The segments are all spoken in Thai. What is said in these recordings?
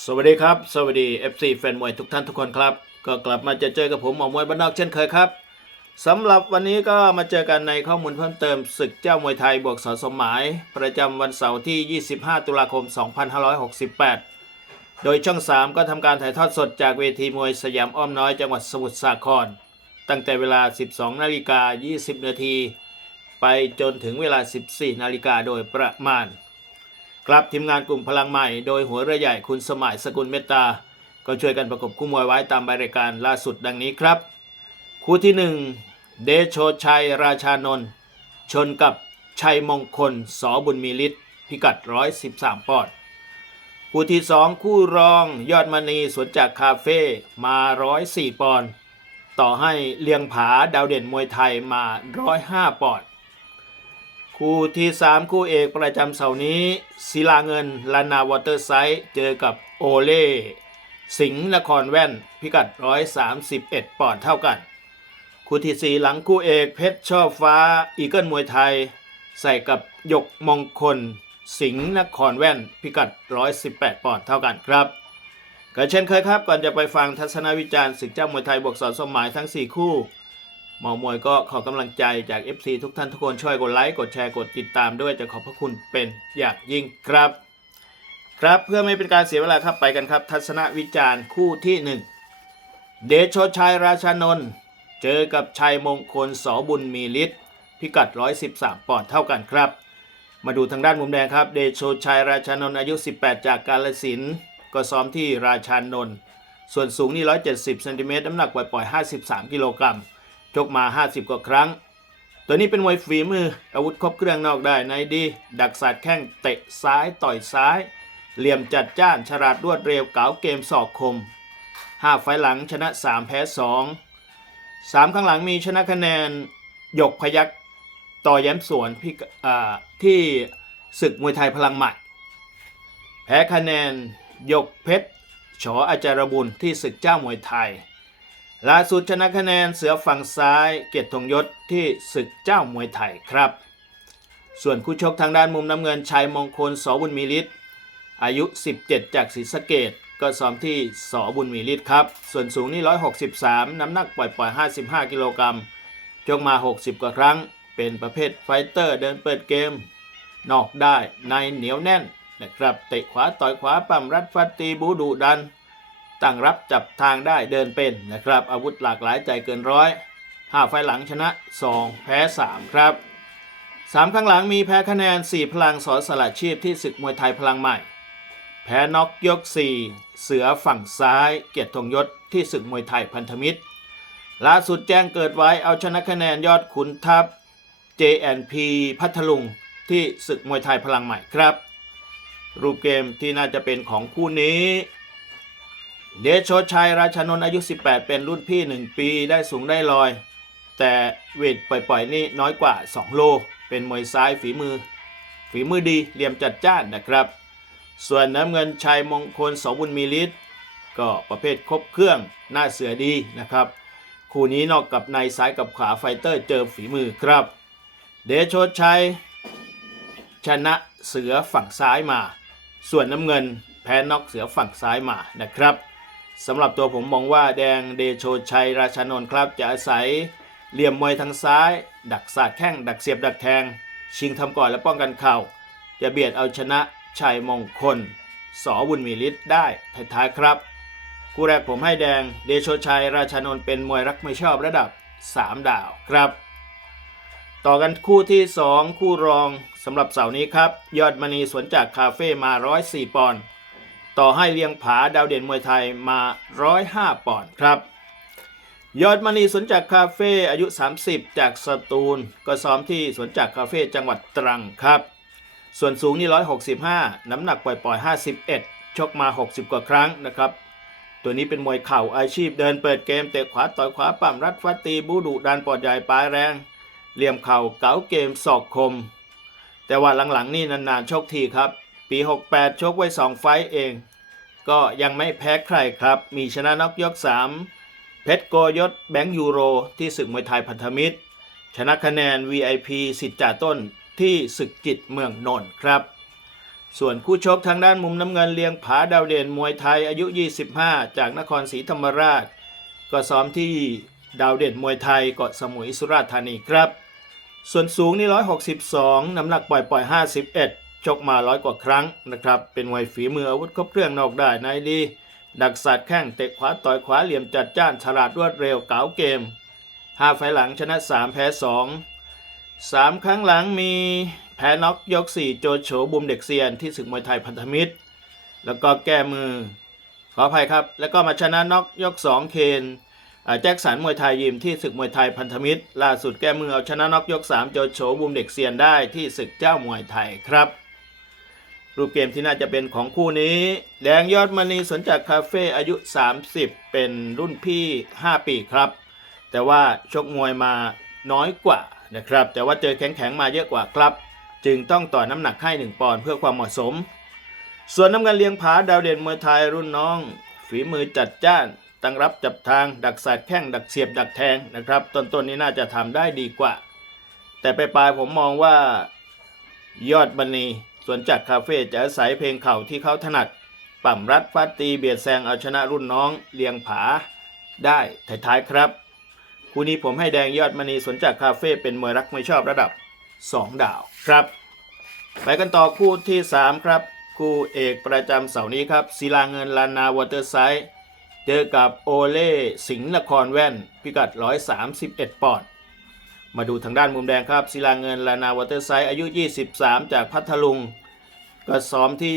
สวัสดีครับ สวัสดี FC แฟนมวยทุกท่านทุกคนครับ ก็กลับมาจะเจอกับผมหมอมวยบ้านนอกเช่นเคยครับสำหรับวันนี้ก็มาเจอกันในข้อมูลเพิ่มเติมศึกเจ้ามวยไทยบวกสอสมหมาย ประจำวันเสาร์ที่ 25 ตุลาคม 2568 โดยช่อง 3 ก็ทำการถ่ายทอดสดจากเวทีมวยสยามอ้อมน้อยจังหวัดสมุทรสาคร ตั้งแต่เวลา 12 นาฬิกา 20 นาที ไปจนถึงเวลา 14 นาฬิกาโดยประมาณ ครับทีมงานกลุ่มพลังใหม่โดยหัวเรือใหญ่คุณสมัยสกุลเมตตา ก็ช่วยกันประกบคู่มวยไว้ตามบรายการล่าสุดดังนี้ครับ คู่ที่ 1 เดโชชัยราชานนท์ชนกับชัยมงคลสอบุญมีฤทธิ์พิกัด 113 ปอนด์คู่ที่ 2 คู่รองยอดมณีสวนจากคาเฟ่มา 104 ปอนด์ต่อให้เลียงผาดาวเด่นมวยไทยมา 105 ปอนด์ คู่ที่ 3 คู่เอกประจำเสาร์นี้ ศิลาเงินลานาวอเตอร์ไซด์เจอกับโอเล่สิงห์นครแว่น พิกัด 131 ปอนด์เท่ากัน คู่ที่ 4 หลังคู่เอกเพชรช่อฟ้า อีเกิลมวยไทย ใส่กับหยกมงคล สิงห์นครแว่น พิกัด 118 ปอนด์เท่ากันครับก็เช่นเคยครับก่อนจะไปฟังทัศนวิจารณ์ศึกเจ้ามวยไทยบวกสอนสมหมายทั้ง 4 คู่ หมอมวยก็ขอกำลังใจจาก FC ทุกท่านทุกคนช่วยกดไลค์กดแชร์กดติดตามด้วยจะขอบพระคุณเป็นอย่างยิ่งครับ ครับเพื่อไม่เป็นการเสียเวลาครับไปกันครับ ทัศนวิจารณ์คู่ที่ 1 เดชโชชัยราชานนท์เจอกับชัยมงคลสอบุญมีฤทธิ์พิกัด 113 ปอนด์เท่ากันครับ มาดูทางด้านมุมแดงครับ เดชโชชัยราชานนท์อายุ 18 จากกาลสินก็ซ้อมที่ราชานนท์ส่วนสูงนี่ 170 เซนติเมตรน้ำหนักปล่อยๆ53 กิโลกรัม ชกมา 50 กว่าครั้ง ตัวนี้เป็นมวยฝีมือ อาวุธครบเครื่องนอกได้ในดี ดักสาดแข้งเตะซ้ายต่อยซ้าย เหลี่ยมจัดจ้านฉลาดรวดเร็วเก๋าเกมศอกคม 5 ไฟหลังชนะ 3 แพ้ 2 3 ข้างหลังมีชนะคะแนนหยกพยักต่อแย้มสวนพี่ที่ศึกมวยไทยพลังใหม่แพ้คะแนนยกเพชรฉออาจารบุญที่ศึกเจ้ามวยไทย ล่าสุดชนะคะแนนเสือฝั่งซ้ายเกียรติธงยศที่ศึกเจ้ามวยไทยครับ ส่วนคู่ชกทางด้านมุมน้ำเงินชัยมงคลสบุญมีฤทธิ์อายุ 17 จากศรีสะเกดก็ซ้อมที่สบุญมีฤทธิ์ครับ ส่วนสูงนี่ 163 น้ำหนักปล่อยๆ 55 กิโลกรัมจงมา 60 กว่าครั้ง เป็นประเภทไฟเตอร์เดินเปิดเกม นอกได้ในเหนียวแน่นนะครับเตะขวาต่อยขวาปั่มรัดฟัดตีบูดุดัน ตั้งรับจับทางได้เดินเป็นนะครับ อาวุธหลากหลายใจเกินร้อยห้าไฟหลังชนะ 2 แพ้ 3 ครับ 3 ข้างหลังมีแพ้คะแนน 4 พลังสอนสละชีพที่ศึกมวยไทยพลังใหม่ แพ้น็อกยก 4 เสือฝั่งซ้าย เกียรติธงยศที่ศึกมวยไทยพันธมิตร ล่าสุดแจ้งเกิดไว้เอาชนะคะแนนยอดขุนทัพ JNP พัทลุงที่ศึกมวยไทยพลังใหม่ครับ รูปเกมที่น่าจะเป็นของคู่นี้ เดชโชชัยราชนนท์อายุ 18 เป็นรุ่นพี่ 1 ปีได้สูงได้ลอย แต่เวทปล่อยๆ นี่น้อยกว่า 2 โล เป็นมวยซ้ายฝีมือ ฝีมือดีเหลี่ยมจัดจ้านนะครับ ส่วนน้ำเงินชัยมงคลสบุญมีฤทธิ์ก็ประเภทครบเครื่องหน้าเสือดีนะครับ คู่นี้นอกกับในซ้ายกับขวาไฟเตอร์เจอฝีมือครับ เดชโชชัยชนะเสือฝั่งซ้ายมา ส่วนน้ำเงินแพ้น็อกเสือฝั่งซ้ายมานะครับ สำหรับตัวผมมองว่าแดงเดโชชัยราชานนท์ครับ จะอาศัยเหลี่ยมมวยทางซ้าย ดักสาดแข้งดักเสียบดักแทง ชิงทำก่อนและป้องกันเข่า จะเบียดเอาชนะชัยมงคล สอบุญมีฤทธิ์ได้ท้ายๆครับ คู่แรกผมให้แดงเดโชชัยราชานนท์เป็นมวยรักไม่ชอบระดับ 3 ดาวครับ ต่อกันคู่ที่ 2 คู่รองสำหรับเสาร์นี้ครับ ยอดมณีสวนจากคาเฟ่มา 104 ปอนด์ ต่อให้เลียงผาดาวเด่นมวยไทยมา 105 ปอนด์ครับ ยอดมณีสวนจากคาเฟ่อายุ 30 จากสตูล ก็ซ้อมที่สวนจากคาเฟ่จังหวัดตรังครับ ส่วนสูงนี่ 165 น้ำหนักปล่อยๆ 51 ชกมา 60 กว่าครั้งนะครับ ตัวนี้เป็นมวยเข่าอาชีพเดินเปิดเกมเตะขวาต่อยขวาปั่มรัดฟัดตีบูดุดันปอดใหญ่ปลายแรง เหลี่ยมเข่าเก๋าเกมศอกคม แต่ว่าหลังๆนี่นานๆชคทีครับ ปี 68 ชกไว้ 2 ไฟเอง ก็ยังไม่แพ้ใครครับ มีชนะน็อกยก 3 เพชรโกยศแบงค์ยูโร ที่ศึกมวยไทยพันธมิตร ชนะคะแนน VIP สิทธิ์จ่าต้นที่ศึกจิตเมืองนนท์ครับ ส่วนคู่ชกทางด้านมุมน้ำเงินเลียงผาดาวเด่นมวยไทยอายุ 25 จากนครศรีธรรมราช ก็ซ้อมที่ดาวเด่นมวยไทยเกาะสมุยสุราษฎร์ธานีครับ ส่วนสูงนี่162 น้ำหนักปล่อยปล่อย 51 ชกมาร้อยกว่าครั้งนะครับ เป็นมวยฝีมืออาวุธครบเครื่องนอกได้ในดี ดักสัตว์แข้งเตะขวาต่อยขวาเหลี่ยมจัดจ้านฉลาดรวดเร็วเก๋าเกม5ไฟหลังชนะ 3 แพ้ 2 3 ครั้งหลังมีแพ้น็อกยก 4 โจโฉบุมเด็กเซียนที่ศึกมวยไทยพันธมิตร แล้วก็แก้มือ ขออภัยครับ แล้วก็มาชนะน็อกยก 2 เคนอ่าแจ็คสันมวยไทยยิมที่ศึกมวยไทยพันธมิตร ล่าสุดแก้มือเอาชนะน็อกยก 3 โจโฉบุมเด็กเซียนได้ที่ศึกเจ้ามวยไทยครับ รูปเกมที่น่าจะเป็นของคู่นี้ แดงยอดมณีสนจากคาเฟ่อายุ 30 เป็นรุ่นพี่ 5 ปีครับ แต่ว่าชกมวยมาน้อยกว่านะครับ แต่ว่าเจอแข็งๆมาเยอะกว่าครับ จึงต้องต่อน้ำหนักให้ 1 ปอนด์เพื่อความเหมาะสม ส่วนน้ำเงินเลียงผาดาวเด่นมวยไทยรุ่นน้อง ฝีมือจัดจ้านตั้งรับจับทางดักสาดแข้งดักเสียบดักแทงนะครับต้นๆนี้น่าจะทำได้ดีกว่า แต่ไปปลายๆผมมองว่ายอดบันนี ส่วนจากคาเฟ่จะอาศัยเพลงเข่าที่เขาถนัดปั่มรัดฟาดตีเบียดแซงเอาชนะรุ่นน้องเลียงผาได้ท้ายๆครับ คู่นี้ผมให้แดงยอดมณีสวนจากคาเฟ่เป็นมวยรักมวยชอบระดับ 2 ดาวครับ ไปกันต่อคู่ที่ 3 ครับ คู่เอกประจำเสาร์นี้ครับศิลาเงินลานนาวอเตอร์ไซด์เจอกับโอเล่สิงห์นครแว่น พิกัด 131 ปอนด์ มาดูทางด้านมุมแดงครับศิลาเงินลานาวอเตอร์ไซด์อายุ 23 จากพัทลุง ก็ซ้อมที่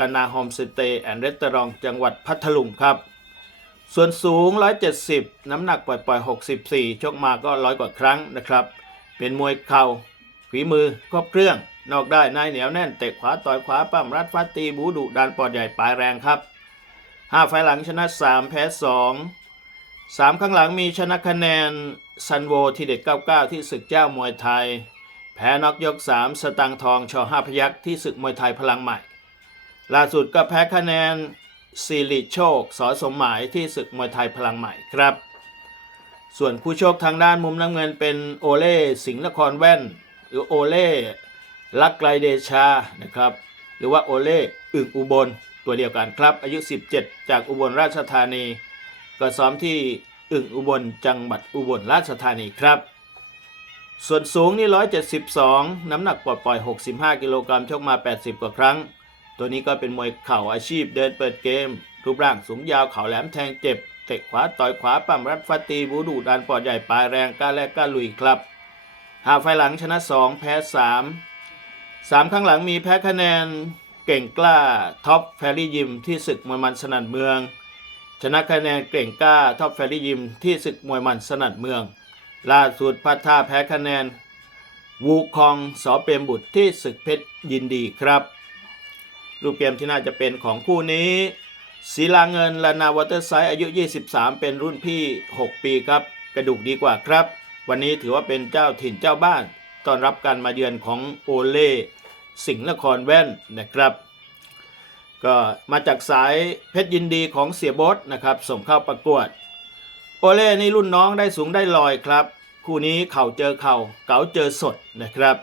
ลานาโฮมสเตย์แอนด์เรสตอรองจังหวัดพัทลุงครับ ส่วนสูง 170 น้ำหนักปล่อยๆ 64 ชกมาก็ร้อยกว่าครั้งนะครับ เป็นมวยเข่าฝีมือครบเครื่อง นอกได้นายเหนียวแน่นเตะขวาต่อยขวาปั้มรัดฟัดตีบูดุดันปอดใหญ่ปลายแรงครับ 5 ไฟหลังชนะ 3 แพ้ 2 3ข้างหลังมีชนะคะแนนซันโวที่เด็ก99 ที่ศึกเจ้ามวยไทย แพ้น็อกยก 3 สตังทองชอห้าพยักษ์ที่ศึกมวยไทยพลังใหม่ ล่าสุดก็แพ้คะแนนสิริโชคสอสมหมายที่ศึกมวยไทยพลังใหม่ครับ ส่วนผู้โชคทางด้านมุมน้ำเงินเป็นโอเล่สิงห์นครแว่น หรือโอเล่ลักไกลเดชานะครับ หรือว่าโอเล่อึ่งอุบลตัวเดียวกันครับ อายุ 17 จากอุบลราชธานี ก็ซ้อมที่อึ่งอุบลจังหวัดอุบลราชธานีครับ ส่วนสูงนี่ 172 น้ำหนักปล่อยๆ65 กิโลกรัมชกมา 80 กว่าครั้ง ตัวนี้ก็เป็นมวยเข่าอาชีพเดินเปิดเกม รูปร่างสูงยาวเข่าแหลมแทงเจ็บ เตะขวาต่อยขวาปั้มรัดฟัดตีบูดูดันปอดใหญ่ปลายแรงกล้าแลกกล้าลุยครับหาไฟหลังชนะ 2 แพ้ 3 3ข้างหลังมีแพ้คะแนนเก่งกล้าท็อปแฟรี่ยิมที่ศึกมวยมันสนั่นเมือง ชนะคะแนนเก่งกล้าท็อปแฟรี่ยิมที่ศึกมวยมันสนั่นเมือง ล่าสุดพัดท่าแพ้คะแนน วูคองสอเปรมบุตรที่ศึกเพชรยินดีครับ รูปเกมที่น่าจะเป็นของคู่นี้ศิลาเงินลานาวอเตอร์ไซด์อายุ 23 เป็นรุ่นพี่ 6 ปีครับ กระดูกดีกว่าครับ วันนี้ถือว่าเป็นเจ้าถิ่นเจ้าบ้าน ต้อนรับการมาเยือนของโอเล่สิงห์นครแว่นนะครับ ก็มาจากสายเพชรยินดีของเสียบดนะครับส่งเข้าประกวด โอเล่นี่รุ่นน้องได้สูงได้ลอยครับ คู่นี้เข่าเจอเข่าเก๋าเจอสดนะครับ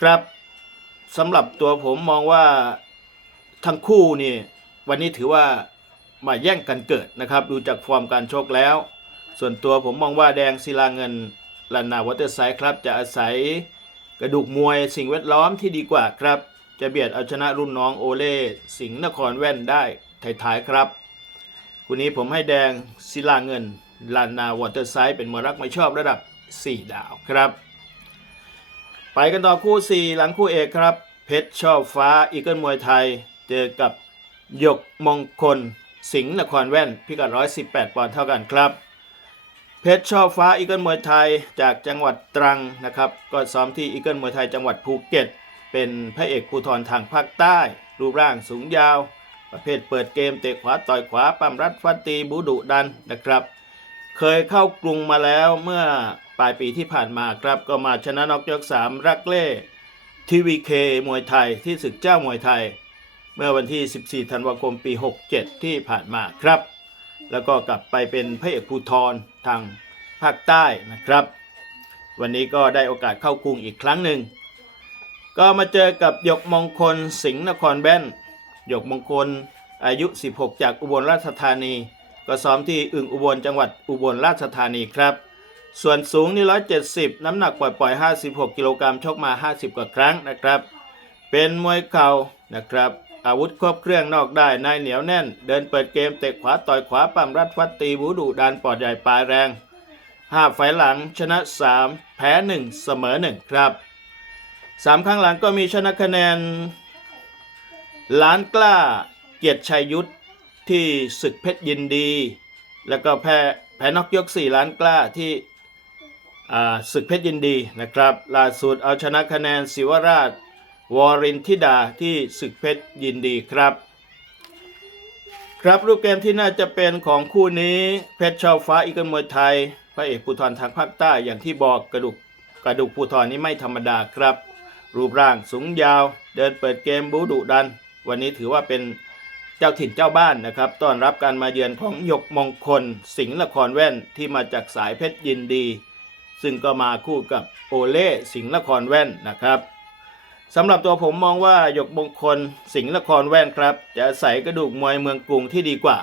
ครับสำหรับตัวผมมองว่าทั้งคู่นี่วันนี้ถือว่ามาแย่งกันเกิดนะครับ ดูจากฟอร์มการชกแล้ว ส่วนตัวผมมองว่าแดงศิลาเงินลานนาวอเตอร์ไซด์ครับ จะอาศัยกระดูกมวยสิ่งแวดล้อมที่ดีกว่าครับ จะเบียดเอาชนะรุ่นน้องโอเล่สิงห์นครแว่นได้ท้ายๆครับคู่นี้ผมให้แดงศิลาเงินลานนาวอเตอร์ไซด์เป็นมรักไม่ชอบระดับ 4 ดาวครับ ไปกันต่อคู่ 4 หลังคู่เอกครับ เพชรชอบฟ้าอีเกิลมวยไทย เจอกับหยกมงคล สิงห์นครแว่น พิกัด 118 ปอนด์เท่ากันครับ เพชรชอบฟ้าอีเกิลมวยไทยจากจังหวัดตรังนะครับ ก็ซ้อมที่อีเกิลมวยไทยจังหวัดภูเก็ต เป็นพระเอกภูธรทางภาคใต้ รูปร่างสูงยาว ประเภทเปิดเกมเตะขวาต่อยขวาปั้มรัดฟัดตีบูดุดันนะครับ เคยเข้ากรุงมาแล้วเมื่อปลายปีที่ผ่านมาครับก็มาชนะน็อกยก3รักเล่ทีวีเคมวยไทยที่ศึกเจ้ามวยไทย เมื่อวันที่ 14 ธันวาคมปี 67 ที่ผ่านมาครับ แล้วก็กลับไปเป็นพระเอกภูธรทางภาคใต้นะครับ วันนี้ก็ได้โอกาสเข้ากรุงอีกครั้งหนึ่ง ก็มาเจอกับหยกมงคลสิงห์นครแว่นหยกมงคลอายุ 16 จากอุบลราชธานี ก็ซ้อมที่อึ่งอุบลจังหวัดอุบลราชธานีครับ ส่วนสูงนี่ 170 น้ำหนักปล่อยๆ 56 กิโลกรัมชกมา 50 กว่าครั้งนะครับ เป็นมวยเข่านะครับ อาวุธครบเครื่องนอกได้นายเหนียวแน่น เดินเปิดเกมเตะขวาต่อยขวาปั้มรัดฟัดตีบูดุดันปอดใหญ่ปลายแรงหาไฟหลังชนะ 3 แพ้ 1 เสมอ 1 ครับ สามครั้งหลังก็มีชนะคะแนน ล้านกล้าเกียรติชัยยุทธที่ศึกเพชรยินดี แล้วก็แพ้แพ้นอกยก 4 ล้านกล้าที่อ่าศึกเพชรยินดีนะครับล่าสุดเอาชนะคะแนนศิวราชวอรินทิดาที่ศึกเพชรยินดีครับ ครับรูปเกมที่น่าจะเป็นของคู่นี้เพชรชาวฟ้าอีกมวยไทย พระเอกภูธรทางภาคใต้อย่างที่บอกกระดูกกระดูกภูธรนี้ไม่ธรรมดาครับ รูปร่างสูงยาว เดินเปิดเกมบูดุดัน วันนี้ถือว่าเป็นเจ้าถิ่นเจ้าบ้านนะครับต้อนรับการมาเยือนของหยกมงคล สิงห์ละครแว่นที่มาจากสายเพชรยินดี ซึ่งก็มาคู่กับโอเล่สิงห์ละครแว่นนะครับสำหรับตัวผมมองว่าหยกมงคล สิงห์นครแว่นครับ จะใส่กระดูกมวยเมืองกรุงที่ดีกว่า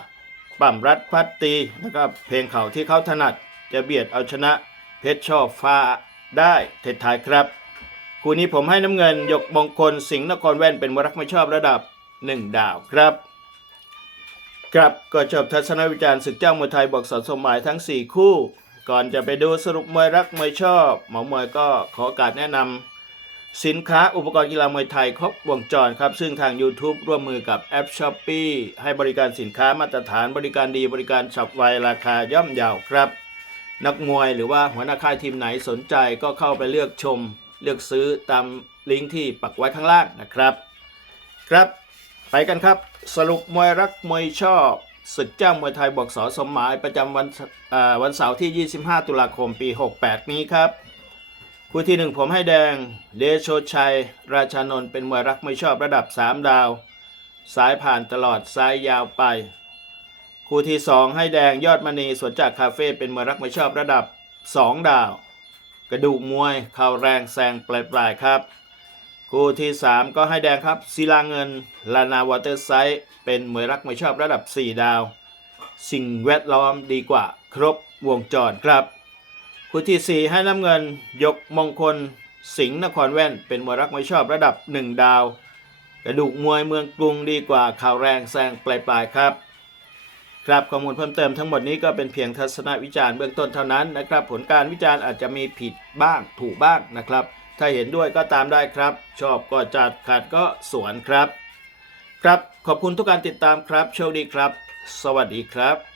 ปั่มรัดพัดตีนะครับเพลงเข่าที่เขาถนัด จะเบียดเอาชนะเพชรช่อฟ้าได้เท็ดท้ายครับ คู่นี้ผมให้น้ำเงินหยกมงคลสิงห์นครแว่นเป็นมวยรักไม่ชอบระดับ 1 ดาวครับ ครับก็จบทัศนวิจารณ์ศึกเจ้ามวยไทยบอกสอนสมหมายทั้ง 4 คู่ ก่อนจะไปดูสรุปมวยรักมวยชอบ หมอมวยก็ขอโอกาสแนะนำสินค้าอุปกรณ์กีฬามวยไทยครบวงจรครับ ซึ่งทาง YouTube ร่วมมือกับแอป s h o p e e ให้บริการสินค้ามาตรฐานบริการดีบริการฉับไวราคาย่อมเยาวครับ นักมวยหรือว่าหัวหน้าค่ายทีมไหนสนใจก็เข้าไปเลือกชม เลือกซื้อตามลิงก์ที่ปักไว้ข้างล่างนะครับ ครับไปกันครับ สรุปมวยรักมวยชอบศึกเจ้ามวยไทยบอกสอสมหมายประจำวันอ่าวันเสาร์ที่ 25 ตุลาคมปี 68 นี้ครับคู่ที่หนึ่งผมให้แดงเดโชชัย ราชานนท์เป็นมวยรักไม่ชอบระดับ 3 ดาวสายผ่านตลอดซ้ายยาวไป คู่ที่สองให้แดงยอดมณีสวนจากคาเฟ่เป็นมวยรักไม่ชอบระดับ 2 ดาว กระดูกมวยเข่าแรงแซงปลายๆครับ คู่ที่ 3 ก็ให้แดงครับศิลาเงิน ลานาวอเตอร์ไซด์เป็นมวยรักไม่ชอบระดับ 4 ดาว สิ่งแวดล้อมดีกว่าครบวงจรครับ คู่ที่ 4 ให้น้ำเงิน ยกมงคล สิงห์นครแว่น เป็นมวยรักไม่ชอบระดับ 1 ดาว กระดูกมวยเมืองกรุงดีกว่าข่าวแรงแซงปลายๆครับ ครับข้อมูลเพิ่มเติมทั้งหมดนี้ก็เป็นเพียงทัศนวิจารณ์เบื้องต้นเท่านั้นนะครับ ผลการวิจารณ์อาจจะมีผิดบ้างถูกบ้างนะครับ ถ้าเห็นด้วยก็ตามได้ครับ ชอบก็จัดขัดก็สวนครับ ครับขอบคุณทุกการติดตามครับ โชคดีครับ สวัสดีครับ